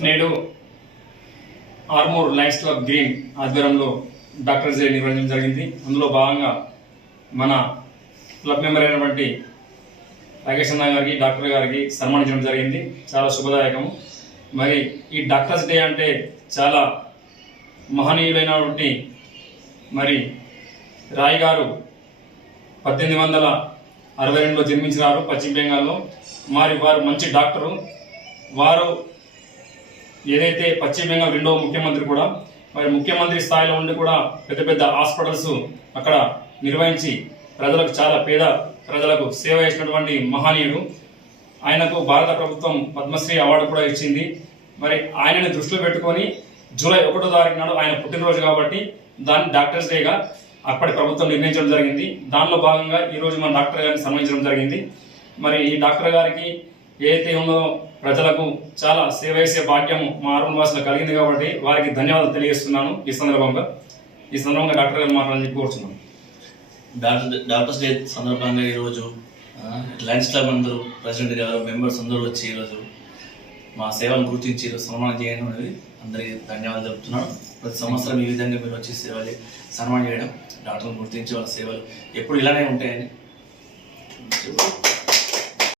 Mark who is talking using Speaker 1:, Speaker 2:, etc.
Speaker 1: నేడు Armoor lions club green ఆధ్వర్యంలో doctors day నిర్వహించడం జరిగింది. అందులో భాగంగా మన క్లబ్ మెంబర్ అయినటువంటి రాకేష్ అన్న గారికి డాక్టర్ గారికి సన్మానించడం జరిగింది. చాలా శుభదాయకము. మరి ఈ డాక్టర్స్ డే అంటే చాలా మహనీయులైనటువంటి మరి రాయ్ గారు పద్దెనిమిది వందల అరవై రెండులో జన్మించినారు పశ్చిమ బెంగాల్లో. మరి వారు మంచి డాక్టరు. వారు ఏదైతే పశ్చిమ బెంగాల్ రెండవ ముఖ్యమంత్రి కూడా మరి ముఖ్యమంత్రి స్థాయిలో ఉండి కూడా పెద్ద పెద్ద హాస్పిటల్స్ అక్కడ నిర్వహించి ప్రజలకు చాలా పేద ప్రజలకు సేవ చేసినటువంటి మహనీయుడు. ఆయనకు భారత ప్రభుత్వం పద్మశ్రీ అవార్డు కూడా ఇచ్చింది. మరి ఆయనని దృష్టిలో పెట్టుకొని జూలై ఒకటో తారీఖు నాడు ఆయన పుట్టినరోజు కాబట్టి దాన్ని డాక్టర్స్ డేగా అప్పటి ప్రభుత్వం నిర్ణయించడం జరిగింది. దానిలో భాగంగా ఈరోజు మన డాక్టర్ గారిని సన్మానించడం జరిగింది. మరి ఈ డాక్టర్ గారికి ఏదైతే ఉందో ప్రజలకు చాలా సేవ చేసే భాగ్యము మా అరుణ్ కలిగింది కాబట్టి వారికి ధన్యవాదాలు తెలియజేస్తున్నాను ఈ సందర్భంగా. ఈ సందర్భంగా డాక్టర్ గారు మాట్లాడాలని చెప్పి కోరుతున్నాను
Speaker 2: డాక్టర్ డాక్టర్స్ డే సందర్భంగా ఈరోజు ఆ, లయన్స్ క్లబ్ అందరూ ప్రెసిడెంట్ గారు మెంబర్స్ అందరూ వచ్చి ఈరోజు మా సేవలను గుర్తించి సన్మానం చేయడం అనేది అందరికీ ధన్యవాదాలు చెప్తున్నాను ప్రతి సంవత్సరం ఈ విధంగా మీరు వచ్చి సేవలు సన్మానం చేయడం డాక్టర్లను గుర్తించి వాళ్ళ సేవలు ఎప్పుడు ఇలానే ఉంటాయని